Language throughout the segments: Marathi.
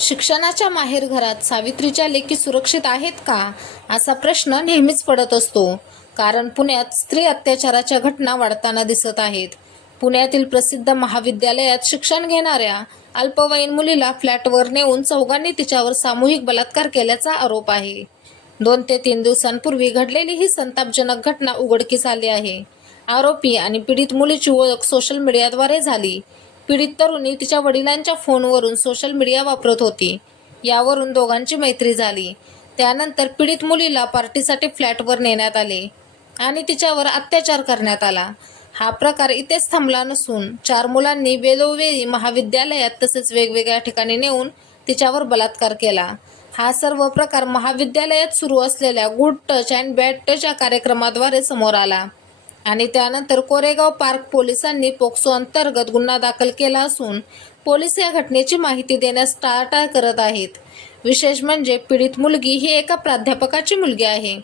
शिक्षणाच्या माहेरघरात सावित्रीच्या लेकी सुरक्षित आहेत का? असा प्रश्न नेहमीच पडत असतो. कारण पुण्यात स्त्री अत्याचाराच्या घटना वाढताना दिसत आहेत. पुण्यातील प्रसिद्ध महाविद्यालयात शिक्षण घेणाऱ्या अल्पवयीन मुलीला फ्लॅटवर नेऊन चौघांनी तिच्यावर सामूहिक बलात्कार केल्याचा आरोप आहे. दोन ते तीन दिवसांपूर्वी घडलेली ही संतापजनक घटना उघडकीस आली आहे. आरोपी आणि पीडित मुलीची ओळख सोशल मीडियाद्वारे झाली. पीडित तरुणी तिच्या वडिलांच्या फोनवरून सोशल मीडिया वापरत होती. यावरून दोघांची मैत्री झाली. त्यानंतर पीडित मुलीला पार्टीसाठी फ्लॅटवर नेण्यात आले आणि तिच्यावर अत्याचार करण्यात आला. हा प्रकार इथेच थांबला नसून चार मुलांनी वेळोवेळी महाविद्यालयात तसेच वेगवेगळ्या ठिकाणी नेऊन तिच्यावर बलात्कार केला. हा सर्व प्रकार महाविद्यालयात सुरू असलेल्या good touch and bad touch या कार्यक्रमाद्वारे समोर आला. आणि त्यानंतर कोरेगाव पार्क पोलिसांनी पोक्सो अंतर्गत गुन्हा दाखल केला असून पोलीस या घटनेची माहिती देण्यास टाळाटाळ करत आहेत. विशेष म्हणजे पीडित मुलगी ही एका प्राध्यापकाची मुलगी आहे.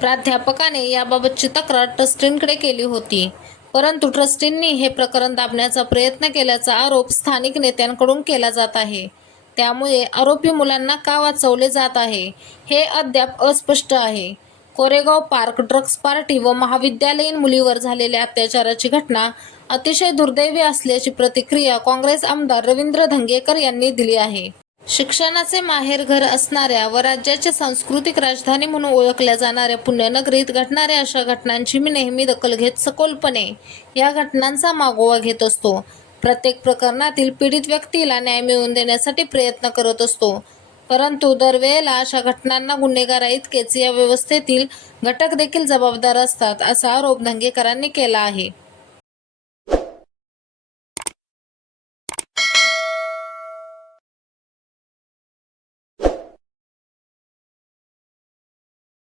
प्राध्यापकाने याबाबतची तक्रार ट्रस्टींकडे केली होती. परंतु ट्रस्टींनी हे प्रकरण दाबण्याचा प्रयत्न केल्याचा आरोप स्थानिक नेत्यांकडून केला जात आहे. त्यामुळे आरोपी मुलांना का वाचवले जात आहे हे अद्याप अस्पष्ट आहे. कोरेगाव पार्क ड्रग्ज पार्टी व महाविद्यालयीन मुलीवर झालेल्या अत्याचाराची घटना अतिशय दुर्दैवी असल्याची प्रतिक्रिया काँग्रेस आमदार रवींद्र धंगेकर यांनी दिली आहे. शिक्षणाचे माहेरघर असणाऱ्या व राज्याची सांस्कृतिक राजधानी म्हणून ओळखल्या जाणाऱ्या पुण्यनगरीत घडणाऱ्या अशा घटनांची मी नेहमी दखल घेत सखोलपणे या घटनांचा मागोवा घेत असतो. प्रत्येक प्रकरणातील पीडित व्यक्तीला न्याय मिळवून देण्यासाठी प्रयत्न करत असतो. परंतु दरवेळेला अशा घटनांना गुन्हेगारा इतकेच या व्यवस्थेतील घटक देखील जबाबदार असतात असा आरोप धंगेकरांनी केला आहे.